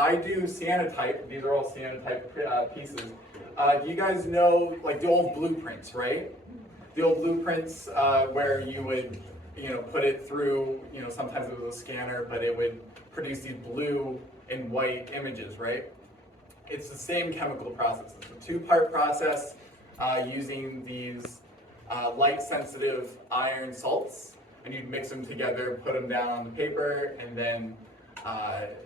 I do cyanotype. These are all cyanotype pieces. Do you guys know like the old blueprints, right? The old blueprints where you would, put it through, sometimes it was a scanner, but it would produce these blue and white images, right? It's the same chemical process. It's a two-part process using these light-sensitive iron salts, and you'd mix them together, put them down on the paper, and then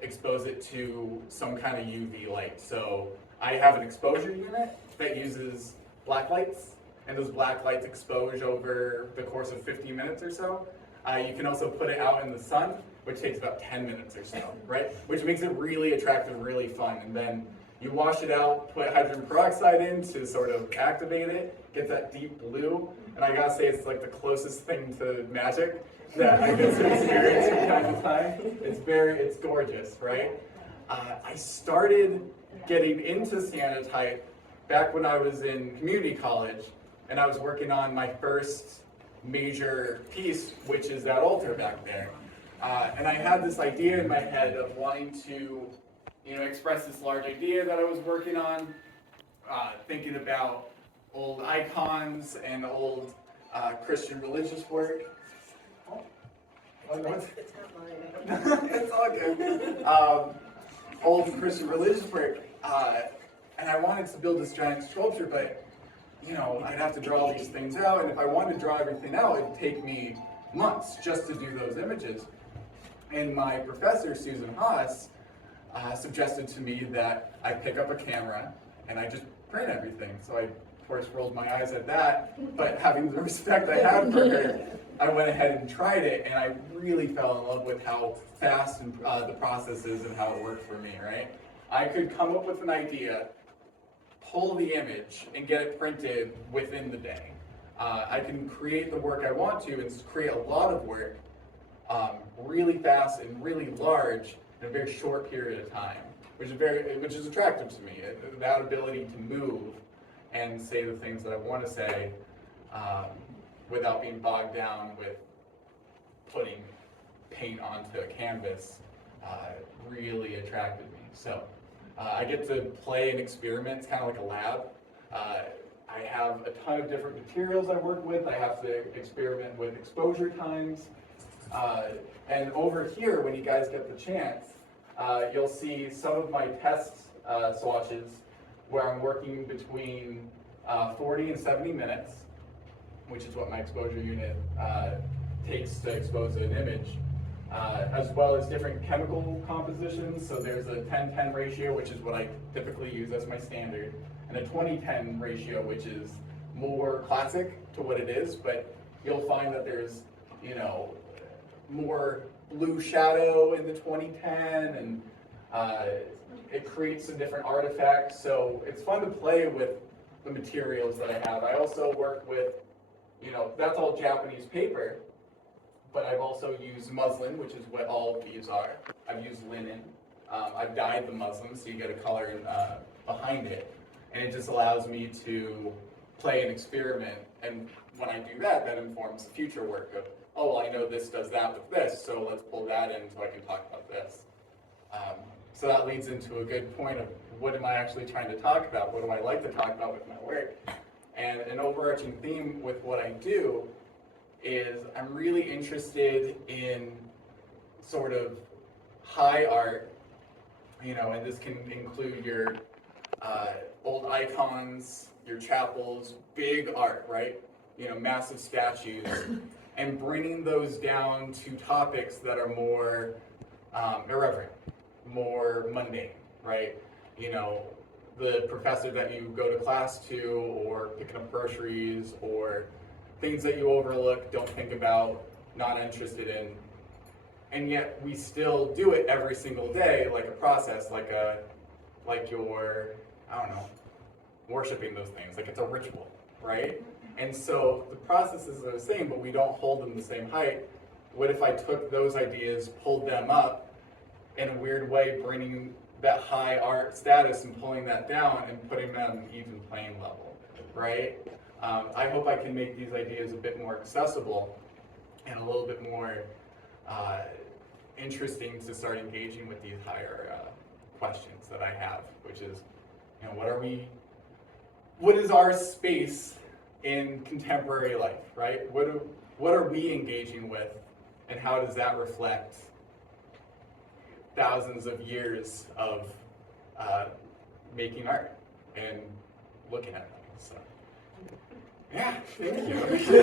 expose it to some kind of UV light. So I have an exposure unit that uses black lights, and those black lights expose over the course of 15 minutes or so. You can also put it out in the sun, which takes about 10 minutes or so, right? Which makes it really attractive, really fun. And then you wash it out, put hydrogen peroxide in to sort of activate it, get that deep blue. And I gotta say, it's like the closest thing to magic that I get to experience from time to time. It's gorgeous, right? I started getting into cyanotype back when I was in community college, and I was working on my first major piece, which is that altar back there. And I had this idea in my head of wanting to, express this large idea that I was working on, thinking about old icons and old Christian religious work. It's not mine. It's all good. Old Christian religious work, and I wanted to build this giant sculpture, but I'd have to draw all these things out, and if I wanted to draw everything out, it'd take me months just to do those images. And my professor, Susan Haas, suggested to me that I pick up a camera and I just print everything. So I, of course, rolled my eyes at that, but having the respect I had for her, I went ahead and tried it, and I really fell in love with how fast the process is and how it worked for me, right? I could come up with an idea, pull the image, and get it printed within the day. I can create the work I want to and create a lot of work really fast and really large in a very short period of time, which is attractive to me. That ability to move and say the things that I want to say without being bogged down with putting paint onto a canvas really attracted me. So I get to play and experiment. It's kind of like a lab. I have a ton of different materials I work with. I have to experiment with exposure times. And over here, when you guys get the chance, you'll see some of my test swatches where I'm working between 40 and 70 minutes, which is what my exposure unit takes to expose an image, as well as different chemical compositions. So there's a 10-10 ratio, which is what I typically use as my standard, and a 20-10 ratio, which is more classic to what it is, but you'll find that there's, more blue shadow in the 2010, and it creates some different artifacts. So it's fun to play with the materials that I have. I also work with, that's all Japanese paper, but I've also used muslin, which is what all of these are. I've used linen. I've dyed the muslin, so you get a color behind it. And it just allows me to play and experiment. And when I do that, that informs the future work of, oh, well, I know this does that with this, so let's pull that in so I can talk about this. So that leads into a good point of what am I actually trying to talk about? What do I like to talk about with my work? And an overarching theme with what I do is I'm really interested in sort of high art, and this can include your old icons, your chapels, big art, right? Massive statues, and bringing those down to topics that are more irreverent, more mundane, right? The professor that you go to class to, or picking up groceries, or things that you overlook, don't think about, not interested in, and yet we still do it every single day, like a process, like you're, worshiping those things, like it's a ritual, right? And so the processes are the same, but we don't hold them the same height. What if I took those ideas, pulled them up, in a weird way, bringing that high art status and pulling that down and putting them on an even playing level, right? I hope I can make these ideas a bit more accessible and a little bit more interesting to start engaging with these higher questions that I have, which is, what is our space in contemporary life, right? What are we engaging with, and how does that reflect thousands of years of making art and looking at them? So, yeah, thank you.